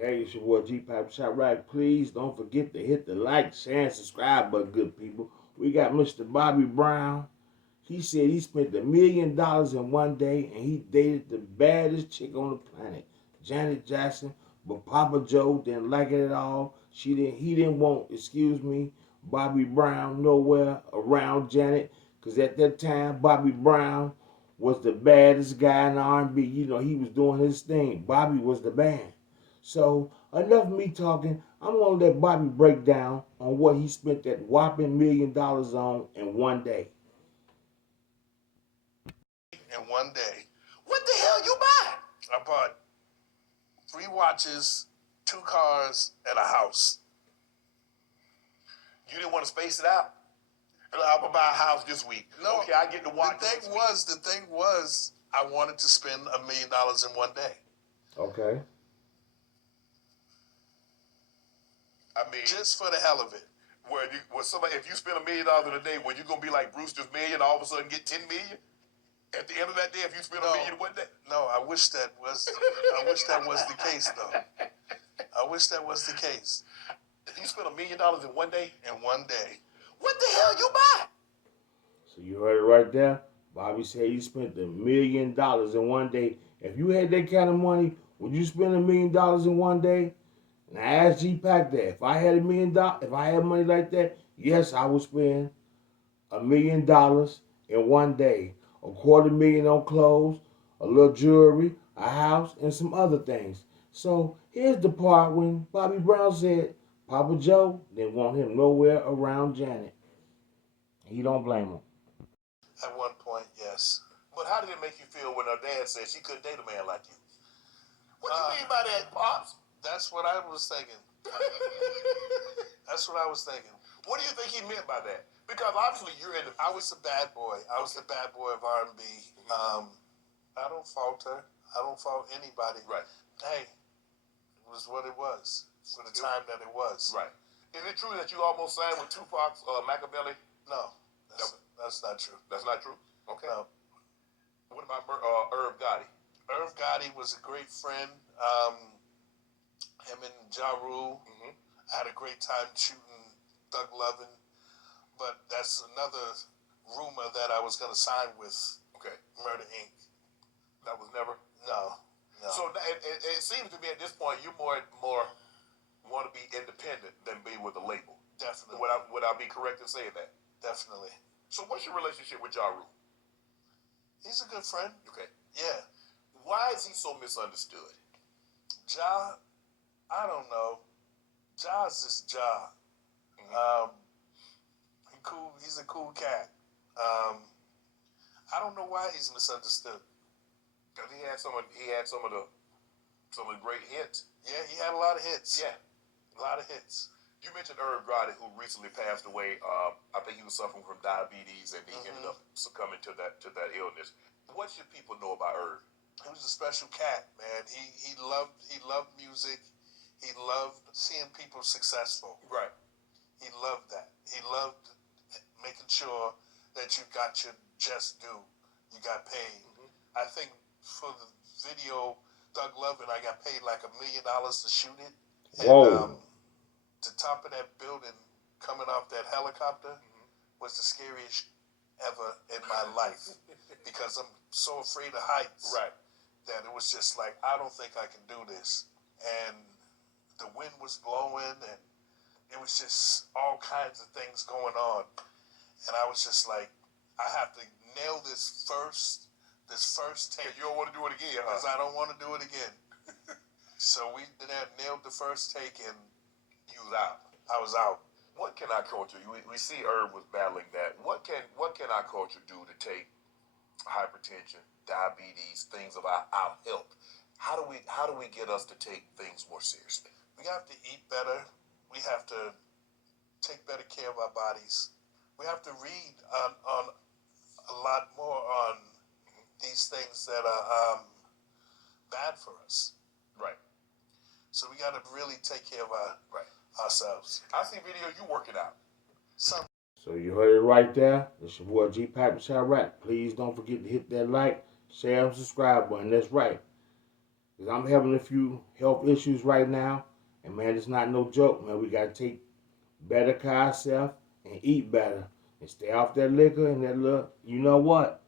Hey, it's your boy GPAC REACTS. Please don't forget to hit the like, share, and subscribe button, good people. We got Mr. Bobby Brown. He said he spent $1 million in one day and he dated the baddest chick on the planet, Janet Jackson. But Papa Joe didn't like it at all. He didn't want, excuse me, Bobby Brown nowhere around Janet. Cause at that time, Bobby Brown was the baddest guy in R&B. You know, he was doing his thing. Bobby was the man. So enough of me talking. I'm gonna let Bobby break down on what he spent that whopping $1 million on in one day. In one day. What the hell you buy? I bought 3 watches, 2 cars, and a house. You didn't want to space it out? I'm gonna buy a house this week. No, okay, I get the watch. The thing was, I wanted to spend $1 million in one day. Okay. I mean, just for the hell of it. Somebody, if you spend $1 million in a day, were you gonna be like Brewster's Million, all of a sudden get 10 million? At the end of that day, if you spend $1 million in one day? No, I wish that was the case, though. I wish that was the case. You spent $1 million in one day? In one day. What the hell you buy? So you heard it right there. Bobby said he spent $1 million in one day. If you had that kind of money, would you spend $1 million in one day? And I asked GPAC that. If I had $1 million, if I had money like that, yes, I would spend $1 million in one day. $250,000 on clothes, a little jewelry, a house, and some other things. So here's the part when Bobby Brown said Papa Joe didn't want him nowhere around Janet. He don't blame him. At one point, yes. But how did it make you feel when her dad said she couldn't date a man like you? What do you mean by that, Pops? That's what I was thinking. That's what I was thinking. What do you think he meant by that? Because obviously I was the bad boy. I was the bad boy of R&B. I don't fault her. I don't fault anybody. Right. Hey, it was what it was for the time that it was. Right. Is it true that you almost signed with Tupac's Machiavelli? No, that's not true. That's not true? Okay. No. What about Irv Gotti? Irv Gotti was a great friend. Him and Ja Rule. I had a great time shooting Thug Lovin', but that's another rumor that I was going to sign with Murder Inc. That was never? No. So it seems to me at this point you more want to be independent than be with a label. Definitely. Would I be correct in saying that? Definitely. So what's your relationship with Ja Rule? He's a good friend. Okay. Yeah. Why is he so misunderstood? Ja, I don't know. Ja's just Ja. He's a cool cat. I don't know why he's misunderstood. Because he had some of the great hits. Yeah, he had a lot of hits. Yeah, a lot of hits. You mentioned Irv Gotti, who recently passed away. I think he was suffering from diabetes, and he ended up succumbing to that illness. What should people know about Irv? He was a special cat, man. He loved music. He loved seeing people successful. Right. He loved that. He loved making sure that you got your just due. You got paid. I think for the video Thug Lovin', I got paid like $1 million to shoot it. Whoa. And the top of that building coming off that helicopter was the scariest ever in my life because I'm so afraid of heights. Right. That it was just like, I don't think I can do this. And the wind was blowing and it was just all kinds of things going on. And I was just like, I have to nail this first take. You don't want to do it again, huh? Because I don't want to do it again. So we nailed the first take and you was out. I was out. What can our culture, we see Irv was battling that. What can our culture do to take hypertension, diabetes, things of our health? How do we get us to take things more seriously? We have to eat better. We have to take better care of our bodies. We have to read on a lot more on these things that are bad for us. Right. So we got to really take care of ourselves. I see video you working out. So you heard it right there. It's your boy GPAC REACTS. Please don't forget to hit that like, share, and subscribe button. That's right. Because I'm having a few health issues right now. And man, it's not no joke, man. We got to take better care of ourselves and eat better. And stay off that liquor and that little, you know what?